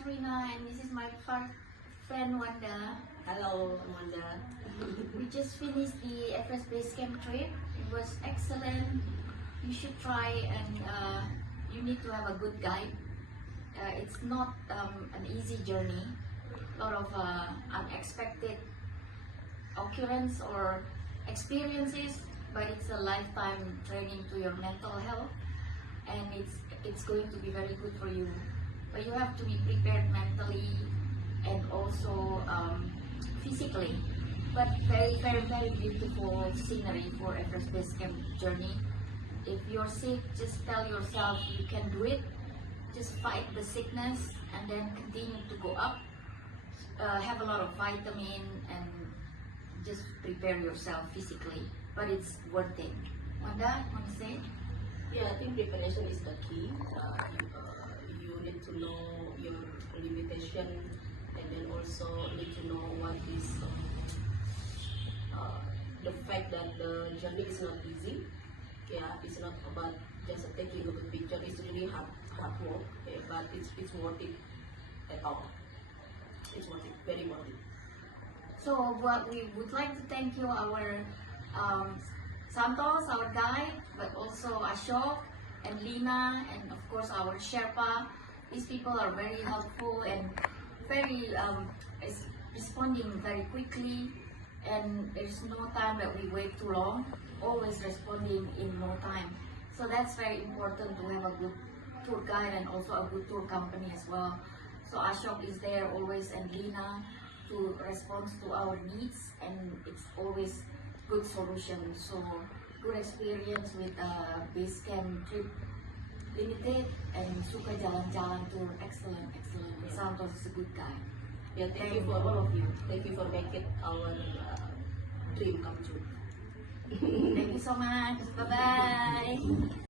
Katrina, and this is my friend Wanda. Hello, Amanda. We just finished the Everest Base Camp trip. It was excellent. You should try, and you need to have a good guide. It's not an easy journey. A lot of unexpected occurrence or experiences, but it's a lifetime training to your mental health, and it's going to be very good for you. But you have to be prepared mentally and also physically. But very, very, very beautiful scenery for Everest Base Camp journey. If you're sick, just tell yourself you can do it. Just fight the sickness and then continue to go up. Have a lot of vitamin and just prepare yourself physically. But it's worth it. Wanda, want to say? Yeah, I think preparation is the key. You need to know your limitation, and then also need to know what is the fact that the journey is not easy. Yeah, it's not about just taking a good picture. It's really hard work, okay, but it's worth it at all. It's worth it, very worth it. So what we would like to thank you, our Santos, our guide, but also Ashok and Lina, and of course our Sherpa. These people are very helpful and very responding very quickly, and there's no time that we wait too long, always responding in no time. So that's very important to have a good tour guide and also a good tour company as well. So Ashok is there always, and Lina, to respond to our needs, and it's always good solution. So good experience with Base Camp Trip Limited and Suka Jalan-Jalan Tour. Excellent. Santos is a good guy. Yeah, thank you for all of you. Thank you for making our dream come true. Thank you so much. Bye-bye.